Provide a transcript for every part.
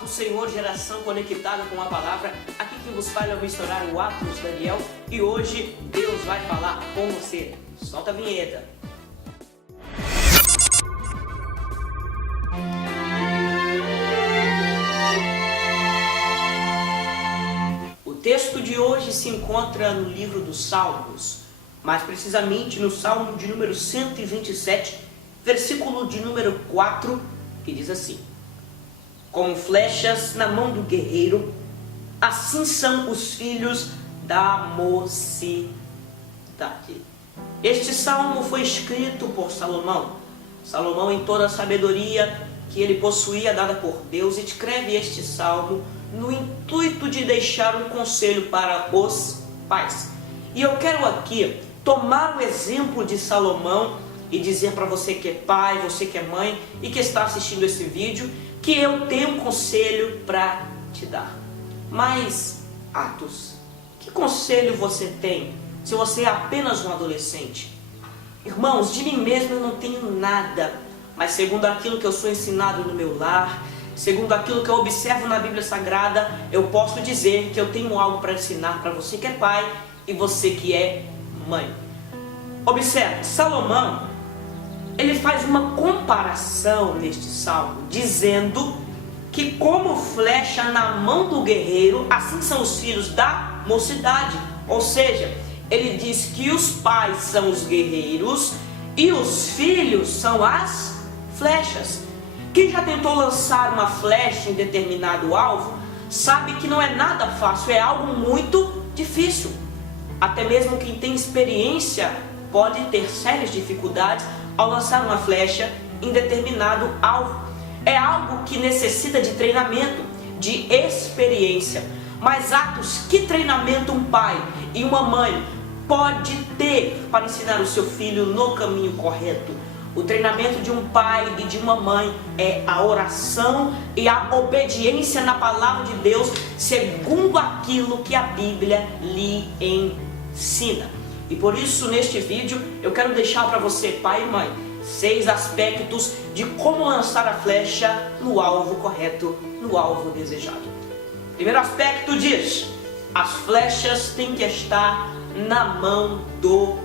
do Senhor, geração conectada com a palavra. Aqui quem vos fala é o missionário Atos Daniel e hoje Deus vai falar com você. Solta a vinheta. O texto de hoje se encontra no livro dos Salmos, mais precisamente no Salmo de número 127, versículo de número 4, que diz assim: como flechas na mão do guerreiro, assim são os filhos da mocidade. Este salmo foi escrito por Salomão. Salomão, em toda a sabedoria que ele possuía, dada por Deus, escreve este salmo no intuito de deixar um conselho para os pais. E eu quero aqui tomar o exemplo de Salomão e dizer para você que é pai, você que é mãe e que está assistindo esse vídeo, que eu tenho um conselho para te dar. Mas, Atos, que conselho você tem se você é apenas um adolescente? Irmãos, de mim mesmo eu não tenho nada, mas segundo aquilo que eu sou ensinado no meu lar, segundo aquilo que eu observo na Bíblia Sagrada, eu posso dizer que eu tenho algo para ensinar para você que é pai e você que é mãe. Observe, Salomão, ele faz uma comparação neste salmo, dizendo que como flecha na mão do guerreiro, assim são os filhos da mocidade. Ou seja, ele diz que os pais são os guerreiros e os filhos são as flechas. Quem já tentou lançar uma flecha em determinado alvo, sabe que não é nada fácil, é algo muito difícil. Até mesmo quem tem experiência pode ter sérias dificuldades ao lançar uma flecha em determinado alvo. É algo que necessita de treinamento, de experiência. Mas, Atos, que treinamento um pai e uma mãe pode ter para ensinar o seu filho no caminho correto? O treinamento de um pai e de uma mãe é a oração e a obediência na palavra de Deus, segundo aquilo que a Bíblia lhe ensina. E por isso, neste vídeo, eu quero deixar para você, pai e mãe, 6 aspectos de como lançar a flecha no alvo correto, no alvo desejado. Primeiro aspecto diz: as flechas têm que estar na mão do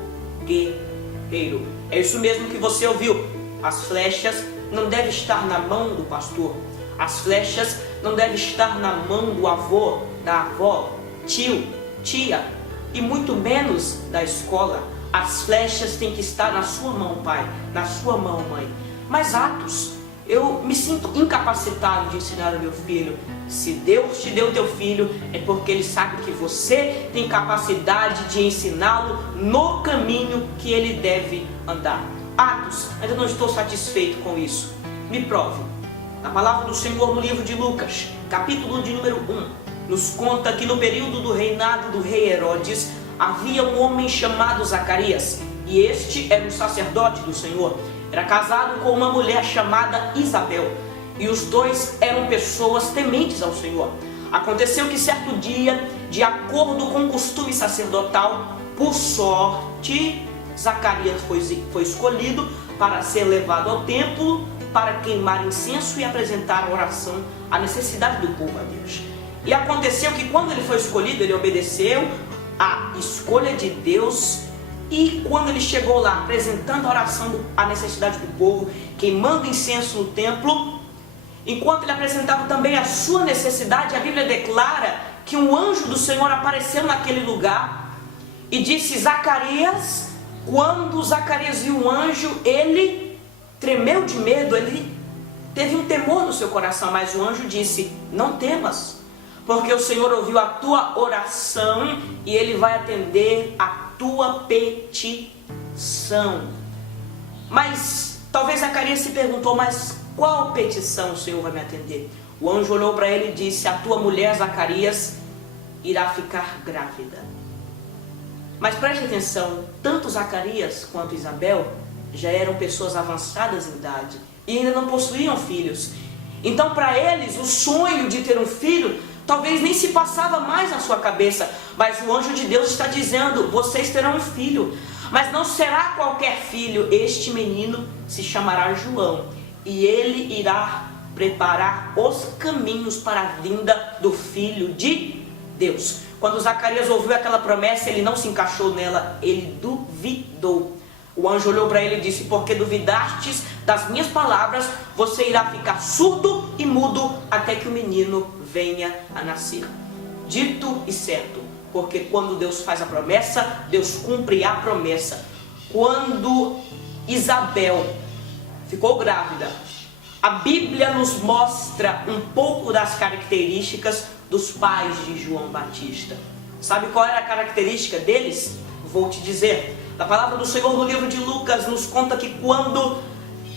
guerreiro. É isso mesmo que você ouviu. As flechas não devem estar na mão do pastor. As flechas não devem estar na mão do avô, da avó, tio, tia, e muito menos da escola. As flechas têm que estar na sua mão, pai, na sua mão, mãe. Mas, Atos, eu me sinto incapacitado de ensinar o meu filho. Se Deus te deu o teu filho, é porque Ele sabe que você tem capacidade de ensiná-lo no caminho que ele deve andar. Atos, ainda não estou satisfeito com isso. Me prove. A palavra do Senhor no livro de Lucas, capítulo de número 1, nos conta que no período do reinado do rei Herodes, havia um homem chamado Zacarias, e este era um sacerdote do Senhor. Era casado com uma mulher chamada Isabel, e os dois eram pessoas tementes ao Senhor. Aconteceu que certo dia, de acordo com o costume sacerdotal, por sorte, Zacarias foi escolhido para ser levado ao templo para queimar incenso e apresentar a oração, a necessidade do povo a Deus. E aconteceu que quando ele foi escolhido, ele obedeceu a escolha de Deus, e quando ele chegou lá apresentando a oração, a necessidade do povo, queimando incenso no templo, enquanto ele apresentava também a sua necessidade, a Bíblia declara que um anjo do Senhor apareceu naquele lugar e disse: Zacarias. Quando Zacarias viu o anjo, ele tremeu de medo, ele teve um temor no seu coração, mas o anjo disse: não temas, porque o Senhor ouviu a tua oração e Ele vai atender a tua petição. Mas talvez Zacarias se perguntou: mas qual petição o Senhor vai me atender? O anjo olhou para ele e disse: a tua mulher, Zacarias, irá ficar grávida. Mas preste atenção, tanto Zacarias quanto Isabel já eram pessoas avançadas em idade e ainda não possuíam filhos. Então, para eles, o sonho de ter um filho talvez nem se passava mais na sua cabeça, mas o anjo de Deus está dizendo: vocês terão um filho, mas não será qualquer filho. Este menino se chamará João e ele irá preparar os caminhos para a vinda do Filho de Deus. Quando Zacarias ouviu aquela promessa, ele não se encaixou nela, ele duvidou. O anjo olhou para ele e disse: porque duvidastes das minhas palavras, você irá ficar surdo e mudo até que o menino venha a nascer. Dito e certo, porque quando Deus faz a promessa, Deus cumpre a promessa. Quando Isabel ficou grávida, a Bíblia nos mostra um pouco das características dos pais de João Batista. Sabe qual era a característica deles? Vou te dizer. A palavra do Senhor no livro de Lucas nos conta que quando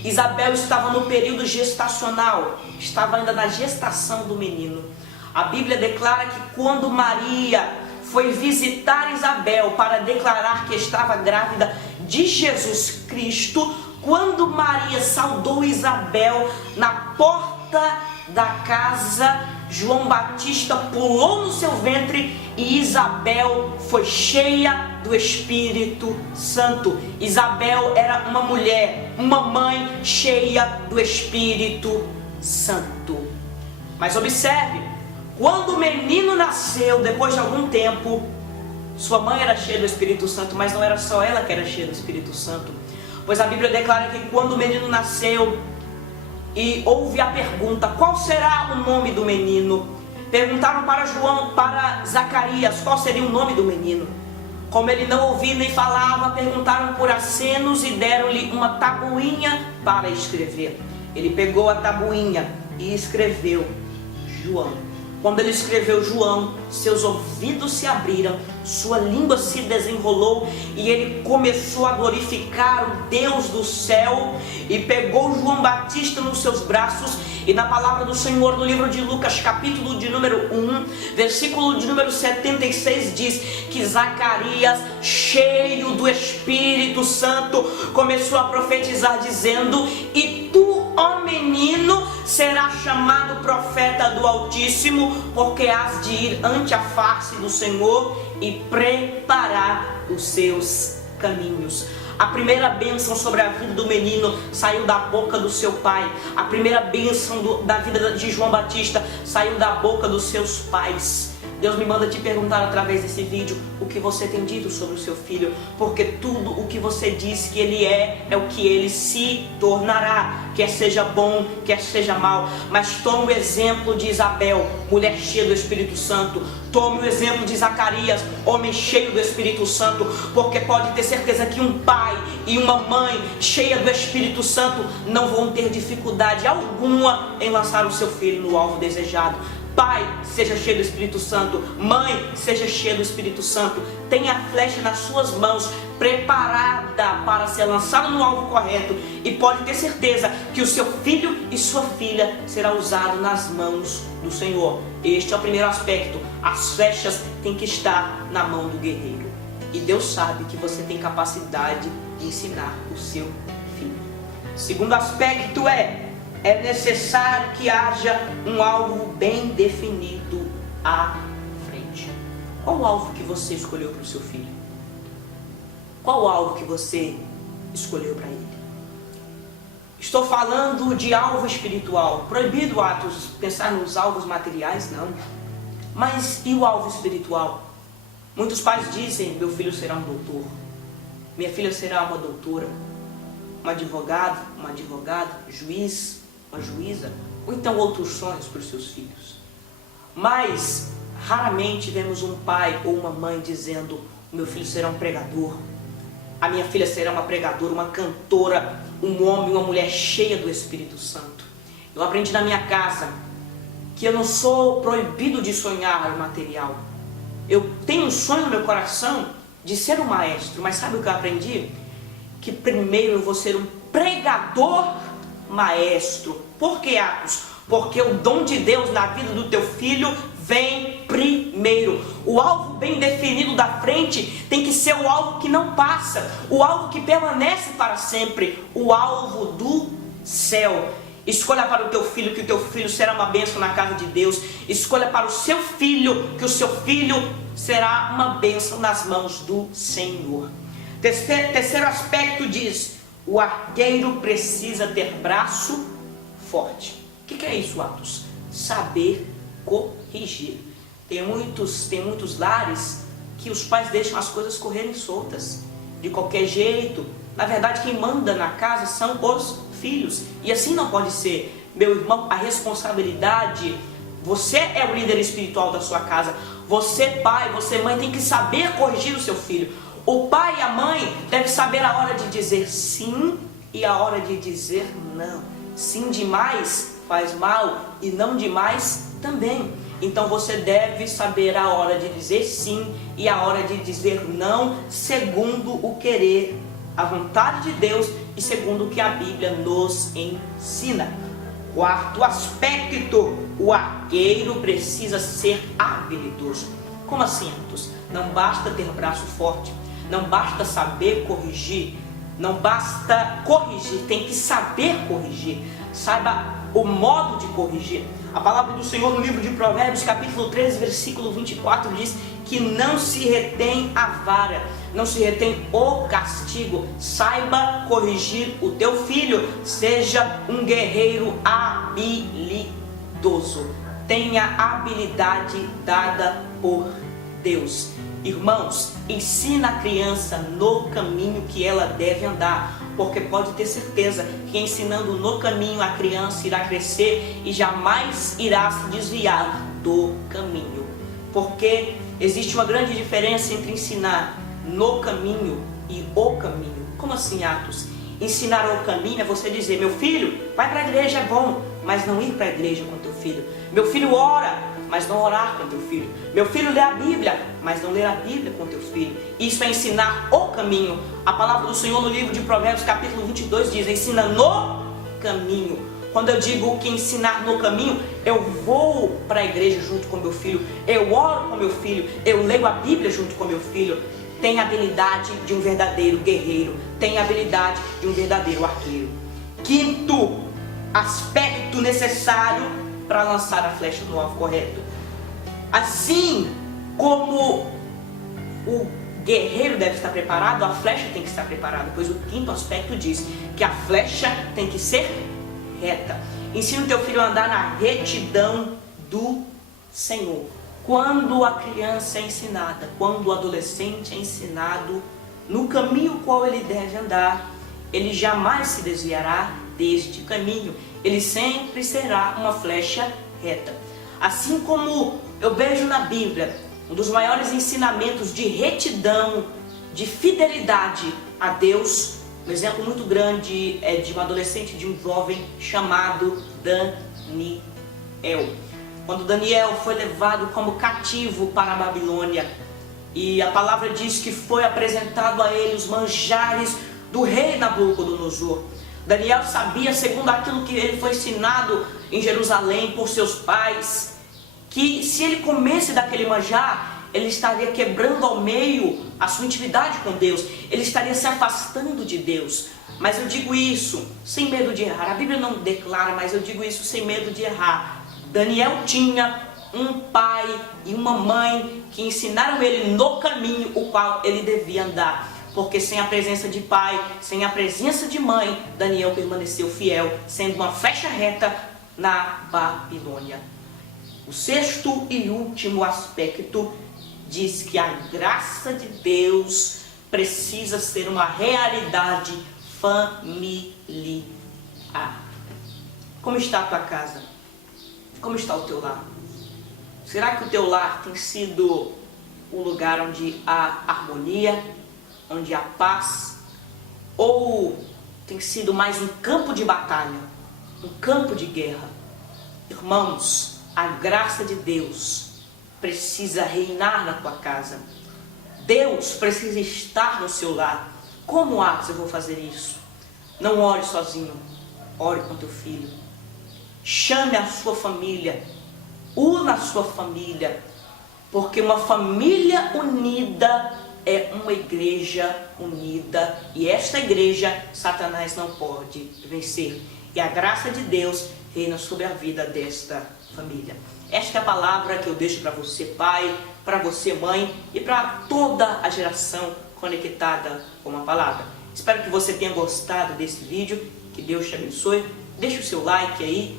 Isabel estava no período gestacional, estava ainda na gestação do menino, a Bíblia declara que quando Maria foi visitar Isabel para declarar que estava grávida de Jesus Cristo, quando Maria saudou Isabel na porta da casa, João Batista pulou no seu ventre e Isabel foi cheia do Espírito Santo. Isabel era uma mulher, uma mãe cheia do Espírito Santo. Mas observe, quando o menino nasceu, depois de algum tempo, sua mãe era cheia do Espírito Santo, mas não era só ela que era cheia do Espírito Santo. Pois a Bíblia declara que quando o menino nasceu e houve a pergunta: qual será o nome do menino? Perguntaram para Zacarias qual seria o nome do menino. Como ele não ouvia nem falava, perguntaram por acenos e deram-lhe uma tabuinha para escrever. Ele pegou a tabuinha e escreveu João. Quando ele escreveu João, seus ouvidos se abriram, sua língua se desenrolou e ele começou a glorificar o Deus do céu e pegou João Batista nos seus braços. E na palavra do Senhor, no livro de Lucas, capítulo de número 1, versículo de número 76, diz que Zacarias, cheio do Espírito Santo, começou a profetizar dizendo: e tu, ó menino, serás chamado profeta do Altíssimo, porque hás de ir ante a face do Senhor e preparar os seus caminhos. A primeira bênção sobre a vida do menino saiu da boca do seu pai. A primeira bênção da vida de João Batista saiu da boca dos seus pais. Deus me manda te perguntar através desse vídeo o que você tem dito sobre o seu filho, porque tudo o que você diz que ele é o que ele se tornará, quer seja bom, quer seja mal. Mas tome o exemplo de Isabel, mulher cheia do Espírito Santo. Tome o exemplo de Zacarias, homem cheio do Espírito Santo, porque pode ter certeza que um pai e uma mãe cheia do Espírito Santo não vão ter dificuldade alguma em lançar o seu filho no alvo desejado. Pai, seja cheio do Espírito Santo. Mãe, seja cheia do Espírito Santo. Tenha a flecha nas suas mãos, preparada para ser lançada no alvo correto. E pode ter certeza que o seu filho e sua filha será usado nas mãos do Senhor. Este é o primeiro aspecto. As flechas têm que estar na mão do guerreiro. E Deus sabe que você tem capacidade de ensinar o seu filho. Segundo aspecto é necessário que haja um alvo bem definido à frente. Qual o alvo que você escolheu para o seu filho? Qual o alvo que você escolheu para ele? Estou falando de alvo espiritual. Proibido, Atos, pensar nos alvos materiais, não. Mas e o alvo espiritual? Muitos pais dizem: meu filho será um doutor, minha filha será uma doutora, um advogado, uma advogada, juiz, uma juíza, ou então outros sonhos para os seus filhos. Mas raramente vemos um pai ou uma mãe dizendo: meu filho será um pregador, a minha filha será uma pregadora, uma cantora, um homem, uma mulher cheia do Espírito Santo. Eu aprendi na minha casa que eu não sou proibido de sonhar o material. Eu tenho um sonho no meu coração de ser um maestro, mas sabe o que eu aprendi? Que primeiro eu vou ser um pregador maestro. Por que, Atos? Porque o dom de Deus na vida do teu filho vem primeiro. O alvo bem definido da frente tem que ser o alvo que não passa, o alvo que permanece para sempre, o alvo do céu. Escolha para o teu filho que o teu filho será uma bênção na casa de Deus. Escolha para o seu filho que o seu filho será uma bênção nas mãos do Senhor. Terceiro aspecto diz: o argueiro precisa ter braço forte. que é isso, Atos? Saber corrigir. Tem muitos lares que os pais deixam as coisas correrem soltas, de qualquer jeito. Na verdade, quem manda na casa são os filhos. E assim não pode ser. Meu irmão, a responsabilidade, você é o líder espiritual da sua casa. Você, pai, você, mãe, tem que saber corrigir o seu filho. O pai e a mãe devem saber a hora de dizer sim e a hora de dizer não. Sim demais faz mal e não demais também. Então você deve saber a hora de dizer sim e a hora de dizer não, segundo o querer, a vontade de Deus e segundo o que a Bíblia nos ensina. Quarto aspecto, o arqueiro precisa ser habilidoso. Como assim, Atos? Não basta ter braço forte, não basta saber corrigir, não basta corrigir, tem que saber corrigir. Saiba o modo de corrigir. A palavra do Senhor no livro de Provérbios, capítulo 13, versículo 24, diz que não se retém a vara, não se retém o castigo. Saiba corrigir o teu filho, seja um guerreiro habilidoso. Tenha habilidade dada por Deus. Irmãos, ensina a criança no caminho que ela deve andar, porque pode ter certeza que ensinando no caminho a criança irá crescer e jamais irá se desviar do caminho. Porque existe uma grande diferença entre ensinar no caminho e o caminho. Como assim, Atos? Ensinar o caminho é você dizer: meu filho, vai para a igreja, é bom, mas não ir para a igreja com teu filho. Meu filho ora, mas não orar com teu filho. Meu filho lê a Bíblia, mas não ler a Bíblia com teu filho. Isso é ensinar o caminho. A palavra do Senhor no livro de Provérbios, capítulo 22, diz: ensina no caminho. Quando eu digo que ensinar no caminho, eu vou para a igreja junto com meu filho, eu oro com meu filho, eu leio a Bíblia junto com meu filho. Tem a habilidade de um verdadeiro guerreiro, tem a habilidade de um verdadeiro arqueiro. Quinto aspecto necessário para lançar a flecha no alvo correto. Assim como o guerreiro deve estar preparado, a flecha tem que estar preparada, pois o quinto aspecto diz que a flecha tem que ser reta. Ensina o teu filho a andar na retidão do Senhor. Quando a criança é ensinada, quando o adolescente é ensinado no caminho qual ele deve andar, ele jamais se desviará deste caminho. Ele sempre será uma flecha reta. Assim como eu vejo na Bíblia um dos maiores ensinamentos de retidão, de fidelidade a Deus, um exemplo muito grande é de um adolescente, de um jovem chamado Daniel. Quando Daniel foi levado como cativo para a Babilônia, e a palavra diz que foi apresentado a ele os manjares do rei Nabucodonosor. Daniel sabia, segundo aquilo que ele foi ensinado em Jerusalém por seus pais, que se ele comesse daquele manjar, ele estaria quebrando ao meio a sua intimidade com Deus, ele estaria se afastando de Deus. Mas eu digo isso sem medo de errar. A Bíblia não declara, mas eu digo isso sem medo de errar. Daniel tinha um pai e uma mãe que ensinaram ele no caminho o qual ele devia andar. Porque sem a presença de pai, sem a presença de mãe, Daniel permaneceu fiel, sendo uma flecha reta na Babilônia. O sexto e último aspecto diz que a graça de Deus precisa ser uma realidade familiar. Como está a tua casa? Como está o teu lar? Será que o teu lar tem sido um lugar onde há harmonia, onde há paz? Ou tem sido mais um campo de batalha, um campo de guerra? Irmãos, a graça de Deus precisa reinar na tua casa. Deus precisa estar no seu lar. Como eu vou fazer isso? Não ore sozinho, ore com teu filho. Chame a sua família, una a sua família, porque uma família unida é uma igreja unida, e esta igreja Satanás não pode vencer, e a graça de Deus reina sobre a vida desta família. Esta é a palavra que eu deixo para você, pai, para você, mãe, e para toda a geração conectada com a palavra. Espero que você tenha gostado desse vídeo, que Deus te abençoe. Deixe o seu like aí,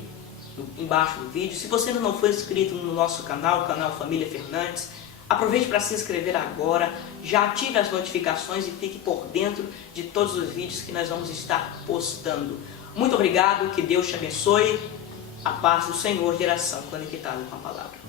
embaixo do vídeo. Se você ainda não for inscrito no nosso canal, o canal Família Fernandes, aproveite para se inscrever agora, já ative as notificações e fique por dentro de todos os vídeos que nós vamos estar postando. Muito obrigado, que Deus te abençoe, a paz do Senhor, geração conectada com a palavra.